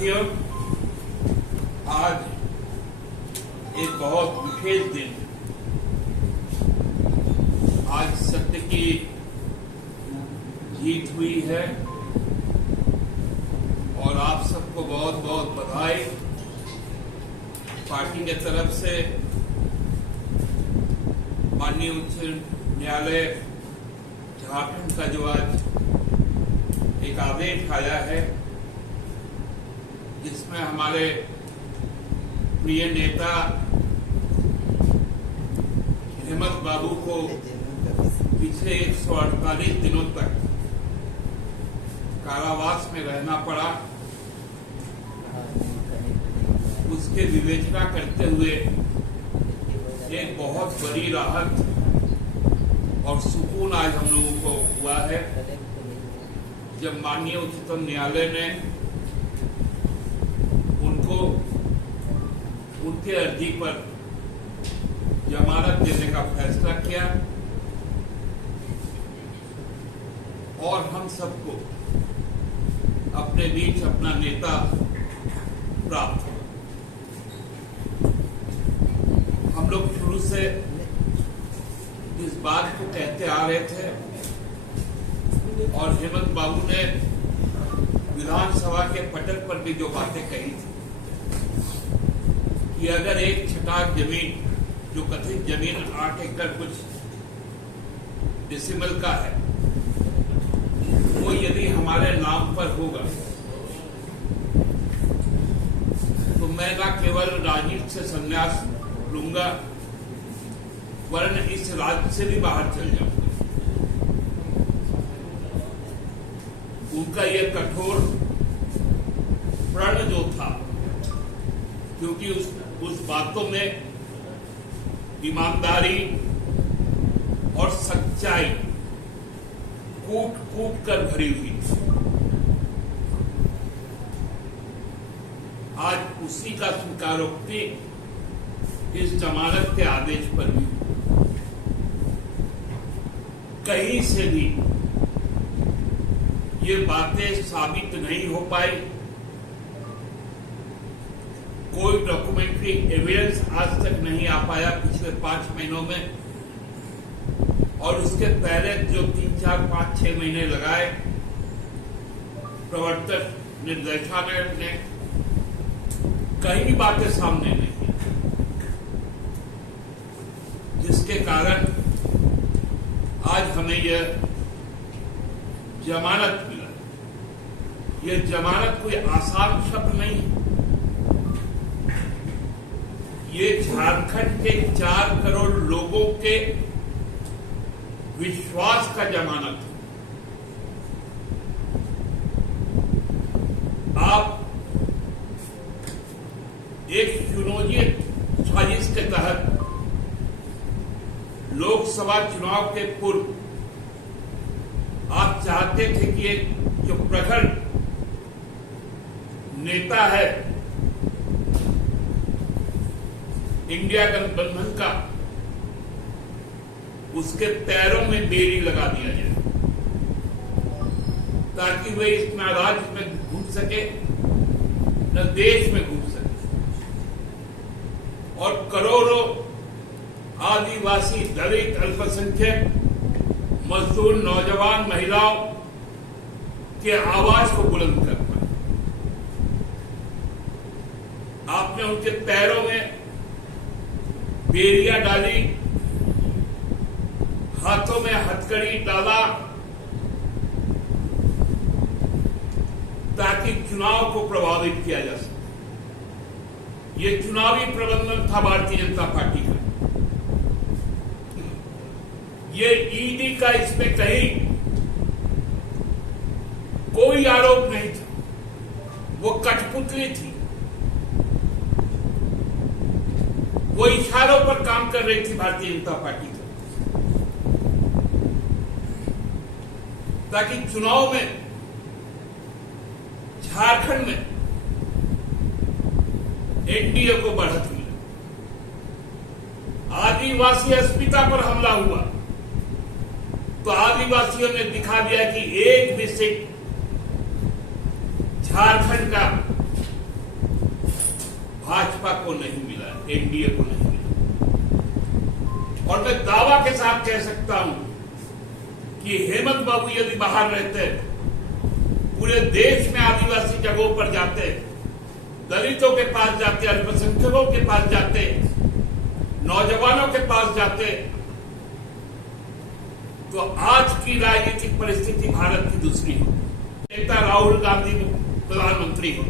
साथियों, आज एक बहुत विशेष दिन। आज सत्य की जीत हुई है और आप सबको बहुत बहुत बधाई। पार्टी के तरफ से माननीय उच्च न्यायालय झारखंड का जो आज एक आदेश आया है, जिसमें हमारे प्रिय नेता हेमंत बाबू को पिछले 148 दिनों तक कारावास में रहना पड़ा। उसके विवेचना करते हुए एक बहुत बड़ी राहत और सुकून आज हम लोगों को हुआ है, जब माननीय उच्चतम न्यायालय ने उनको उनके अर्जी पर जमानत देने का फैसला किया और हम सबको अपने बीच अपना नेता प्राप्त हुआ। हम लोग शुरू से इस बात को कहते आ रहे थे और हेमंत बाबू ने विधानसभा के पटल पर भी जो बातें कही थी कि अगर एक छटाक जमीन, जो कथित जमीन 8 एकड़ कुछ डेसिमल का है, वो यदि हमारे नाम पर होगा तो मैं ना केवल राजनीति से संन्यास लूंगा, वरन इस राज्य से भी बाहर चल जाऊंगा। उनका यह कठोर प्रण जो था, क्योंकि उस बातों में ईमानदारी और सच्चाई कूट कूट कर भरी हुई थी। आज उसी का स्वीकारोक्ति इस जमानत के आदेश पर भी कहीं से भी ये बातें साबित नहीं हो पाई। कोई डॉक्यूमेंट्री एविडेंस आज तक नहीं आ पाया पिछले 5 महीनों में, और उसके पहले जो 3, 4, 5, 6 महीने लगाए प्रवर्तन निर्देशालय ने, कई बातें सामने नहीं, जिसके कारण आज हमें यह जमानत मिला। यह जमानत कोई आसान शब्द नहीं, ये झारखंड के 4 करोड़ लोगों के विश्वास का जमानत है। आप एक सुनियोजित साजिश के तहत लोकसभा चुनाव के पूर्व आप चाहते थे कि एक जो प्रखर नेता है इंडिया गठबंधन का, उसके पैरों में बेड़ी लगा दिया जाए, ताकि वे इस न राज्य में घूम सके न देश में घूम सके, और करोड़ों आदिवासी, दलित, अल्पसंख्यक, मजदूर, नौजवान, महिलाओं के आवाज को बुलंद कर पाए। आपने उनके पैरों में बेड़ियां डाली, हाथों में हथकड़ी डाला, ताकि चुनाव को प्रभावित किया जा सके। ये चुनावी प्रबंधन था भारतीय जनता पार्टी का। ये ईडी का इसमें कहीं कोई आरोप नहीं था, वो कठपुतली थी, वो इशारों पर काम कर रही थी भारतीय जनता पार्टी का, ताकि चुनाव में झारखंड में एनडीए को बढ़त मिले। आदिवासी अस्मिता पर हमला हुआ तो आदिवासियों ने दिखा दिया कि एक भी सीट झारखंड का भाजपा को नहीं मिला, एनडीए को नहीं मिला। और मैं दावा के साथ कह सकता हूं कि हेमंत बाबू यदि बाहर रहते, पूरे देश में आदिवासी जगहों पर जाते, दलितों के पास जाते, अल्पसंख्यकों के पास जाते, नौजवानों के पास जाते, तो आज की राजनीतिक परिस्थिति भारत की दूसरी हो। नेता राहुल गांधी प्रधानमंत्री हो,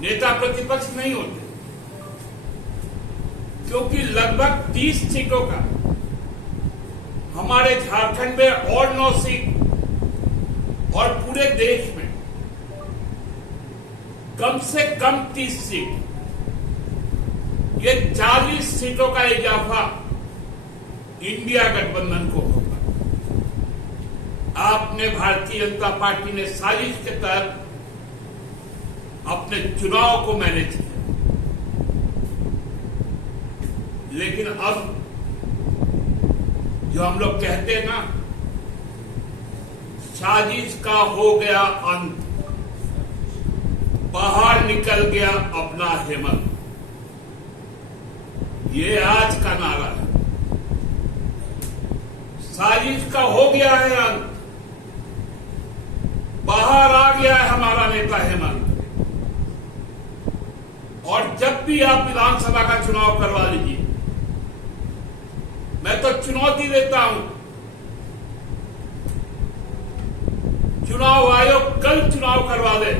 नेता प्रतिपक्ष नहीं होते, क्योंकि लगभग 30 सीटों का हमारे झारखंड में और 9 सीट और पूरे देश में कम से कम 30 सीट, ये 40 सीटों का इजाफा इंडिया गठबंधन को होगा। आपने भारतीय जनता पार्टी ने साजिश के तहत अपने चुनाव को मैनेज किया, लेकिन अब जो हम लोग कहते हैं ना, साजिश का हो गया अंत, बाहर निकल गया अपना हेमंत, ये आज का नारा है। साजिश का हो गया है अंत, बाहर आ गया है हमारा नेता हेमंत। और जब भी आप विधानसभा का चुनाव करवा लीजिए, मैं तो चुनौती देता हूं, चुनाव आयोग कल चुनाव करवा दे,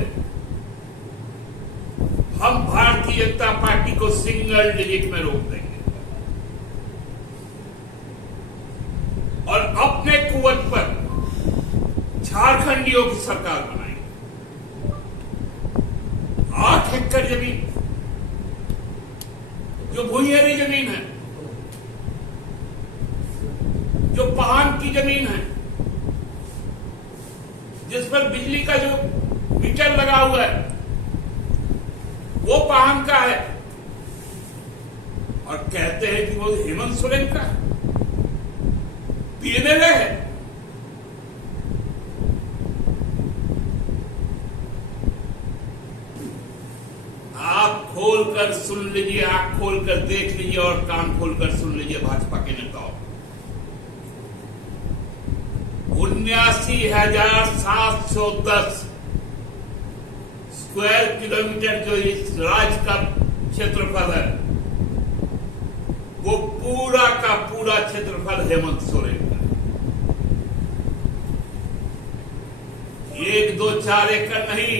हम भारतीय जनता पार्टी को सिंगल डिजिट में रोक देंगे और अपने कुवत पर झारखंडियों की सरकार बनाएंगे। 8 एकड़ जमीन जो भूइयारी जमीन है, जो पहान की जमीन है, जिस पर बिजली का जो मीटर लगा हुआ है वो पहान का है, और कहते हैं कि वो हेमंत सोरेन का है, पीएनएल है। आप खोलकर सुन लीजिए, आंख खोलकर देख लीजिए और कान खोलकर सुन लीजिए भाजपा के नेताओं। 79,710 स्क्वायर किलोमीटर जो इस राज्य का क्षेत्रफल है, वो पूरा का पूरा क्षेत्रफल हेमंत सोरेन का है। 1, 2, 4 एकड़ नहीं,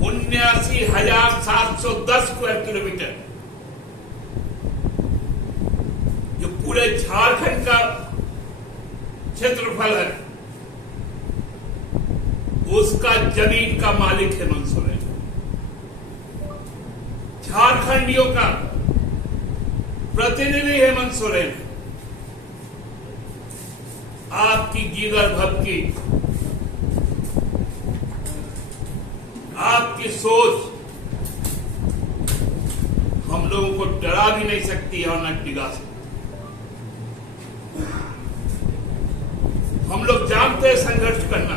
79,710 स्क्वायर किलोमीटर जो पूरे झारखंड का क्षेत्रफल है, उसका जमीन का मालिक हेमंत सोरेन, झारखंडियों का प्रतिनिधि हेमंत सोरेन। आपकी जिगर भपकी, आपकी सोच हम लोगों को डरा भी नहीं सकती और न डिगा सकती। हम लोग जानते हैं संघर्ष करना।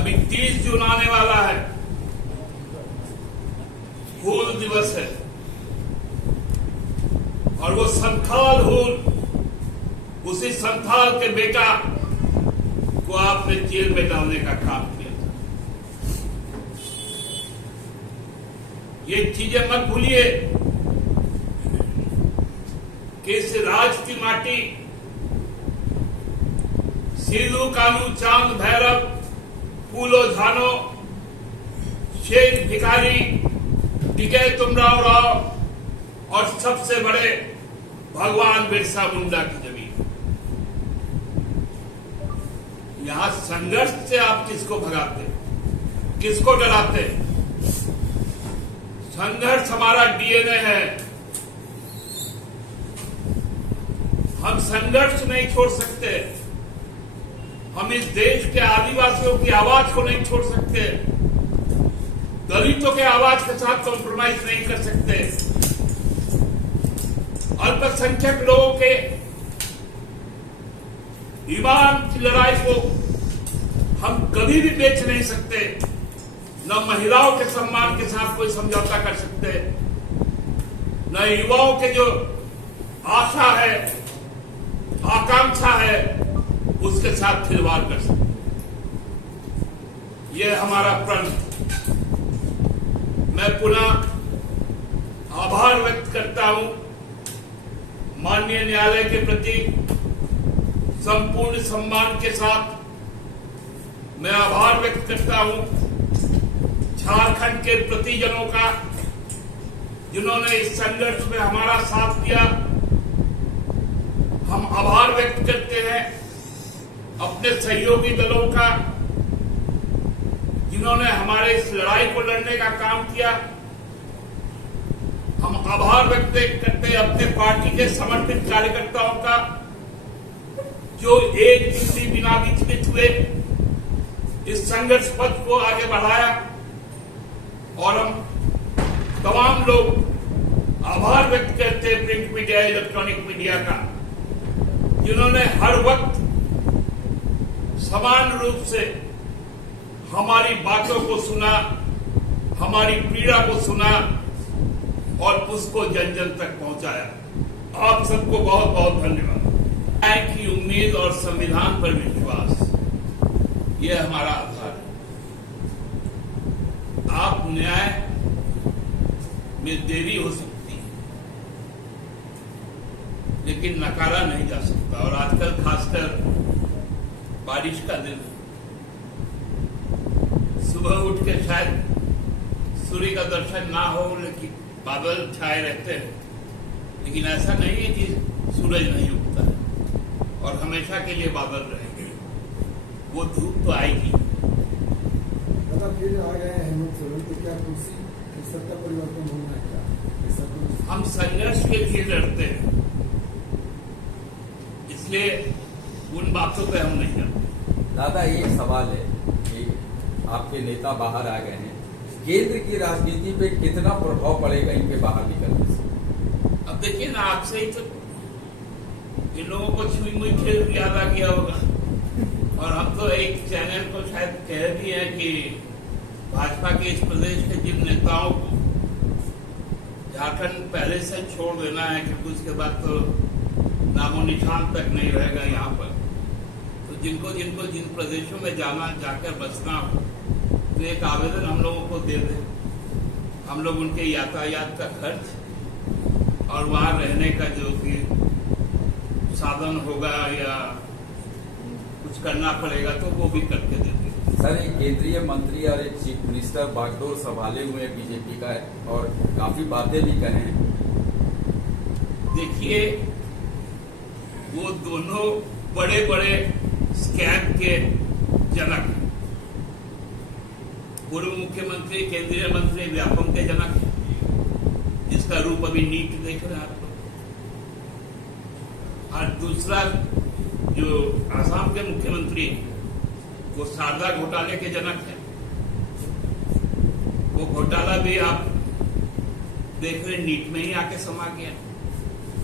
अभी 30 जून आने वाला है, हूल दिवस है, और वो संथाल हूल, उसी संथाल के बेटा को आपने जेल में डालने का काम किया था। ये चीजें मत भूलिए कि इस राज्य की माटी सिद्धू, कानू, चांद, भैरव, फूलो, झानो, शेख भिखारी, टिके तुमराव राव और सबसे बड़े भगवान बिरसा मुंडा की जमीन। यहां संघर्ष से आप किसको भगाते, किसको डराते? संघर्ष हमारा डीएनए है। हम संघर्ष नहीं छोड़ सकते। हम इस देश के आदिवासियों की आवाज को नहीं छोड़ सकते। दलितों के आवाज के साथ कॉम्प्रोमाइज नहीं कर सकते। अल्पसंख्यक लोगों के ईमान की लड़ाई को हम कभी भी बेच नहीं सकते, न महिलाओं के सम्मान के साथ कोई समझौता कर सकते, न युवाओं के जो आशा है, आकांक्षा है, उसके साथ खिलवाड़ कर सकते। यह हमारा प्रण। मैं पुनः आभार व्यक्त करता हूं माननीय न्यायालय के प्रति। संपूर्ण सम्मान के साथ मैं आभार व्यक्त करता हूं झारखंड के प्रतिजनों का, जिन्होंने इस संघर्ष में हमारा साथ दिया। हम आभार व्यक्त करते हैं अपने सहयोगी दलों का, जिन्होंने हमारे इस लड़ाई को लड़ने का काम किया। हम आभार व्यक्त करते हैं अपने पार्टी के समर्पित कार्यकर्ताओं का, जो एक दिन भी बिना विचलित हुए इस संघर्ष पथ को आगे बढ़ाया। और हम तमाम लोग आभार व्यक्त करते हैं प्रिंट मीडिया, इलेक्ट्रॉनिक मीडिया का, जिन्होंने हर वक्त समान रूप से हमारी बातों को सुना, हमारी पीड़ा को सुना और उसको जन जन तक पहुंचाया। आप सबको बहुत बहुत धन्यवाद। न्याय की उम्मीद और संविधान पर विश्वास, यह हमारा आधार है। आप न्याय में देरी हो सकती है, लेकिन नकारा नहीं जा सकता। और आजकल खासकर बारिश का दिन है, सुबह उठ के शायद सूर्य का दर्शन ना हो, लेकिन बादल छाए रहते हैं। लेकिन ऐसा नहीं है कि सूरज नहीं उगता है, और हमेशा के लिए बादल रहेंगे। वो धूप तो आएगी। फिर आ गए हेमंत सोरेन, तो क्या कुर्सी सत्ता परिवर्तन होना है क्या? हम संघर्ष के लिए लड़ते हैं, इसलिए उन बातों पे हम नहीं करते। दादा, एक सवाल है कि आपके नेता बाहर आ गए हैं, केंद्र की राजनीति पे कितना प्रभाव पड़ेगा इनके बाहर निकलने से? अब देखिए ना, आपसे ही तो इन लोगों को छुई मुई खेल याद आ गया होगा। और हम तो एक चैनल को शायद कह भी है कि भाजपा के इस प्रदेश के जिन नेताओं को झारखंड पहले से छोड़ देना है, क्योंकि उसके बाद तो नामो निशान तक नहीं रहेगा यहाँ पर। तो जिनको जिनको जिन प्रदेशों में जाकर बसना हो, तो एक आवेदन हम लोगों को दे दें। हम लोग उनके यातायात का खर्च और वहाँ रहने का जो भी साधन होगा या कुछ करना पड़ेगा, तो वो भी करके दे दें। सर, एक केंद्रीय मंत्री और एक चीफ मिनिस्टर बागडोर संभाले हुए बीजेपी का है और काफी बातें भी कहे हैं। देखिए, वो दोनों बड़े बड़े स्कैम के जनक हैं। पूर्व मुख्यमंत्री, केंद्रीय मंत्री व्यापम के जनक हैं, जिसका रूप अभी नीट देख रहे हैं आप लोग। और दूसरा जो आसाम के मुख्यमंत्री हैं, वो शारदा घोटाले के जनक हैं। वो घोटाला भी आप देख रहे नीट में ही आके समा गया।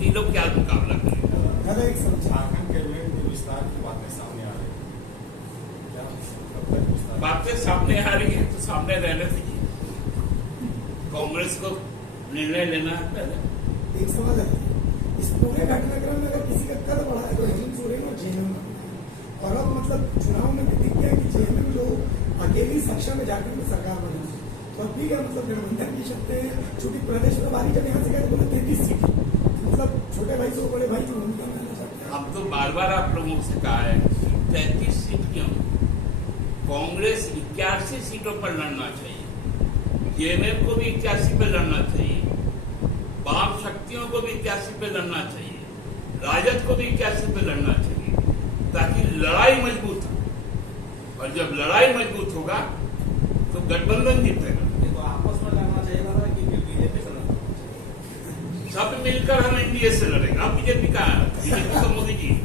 ये लोग क्या मुकाबला करेंगे? झारखंड कैबिनेट में विस्तार की बातें सामने आ रही है, बातें सामने आ रही है तो सामने रहने दीजिए। कांग्रेस को निर्णय लेना है पहले। एक सवाल है, इस पूरे घटनाक्रम में अगर किसी का कद बढ़ा है तो हेमंत सोरेन और जेएमएम, और अब मतलब चुनाव में भी दिख गया कि जेएमएम लोग अकेली सक्षा में जाकर में सरकार बनी, तो अब भी क्या मतलब गठबंधन की शक्ति है? चूंकि प्रदेश में बारी जब यहाँ से गए बोले 33 सीट, मतलब छोटे भाई से बड़े भाई की भूमिका में रहना चाहते हैं। हम तो बार बार आप लोगों से कहा है 33 सीट क्यों? कांग्रेस 81 सीटों पर लड़ना चाहिए, जेएमएम को भी 81 पे लड़ना चाहिए, वाम शक्तियों को भी 81 पे लड़ना चाहिए, राजद को भी 81 पे लड़ना चाहिए, ताकि लड़ाई मजबूत हो। और जब लड़ाई मजबूत होगा तो गठबंधन जीतेगा। तो आपस में लड़ना चाहिए था कि बीजेपी से लड़ना चाहिए? सब मिलकर हम एनडीए से लड़ेंगे। अब बीजेपी का है, बीजेपी तो मोदी जी।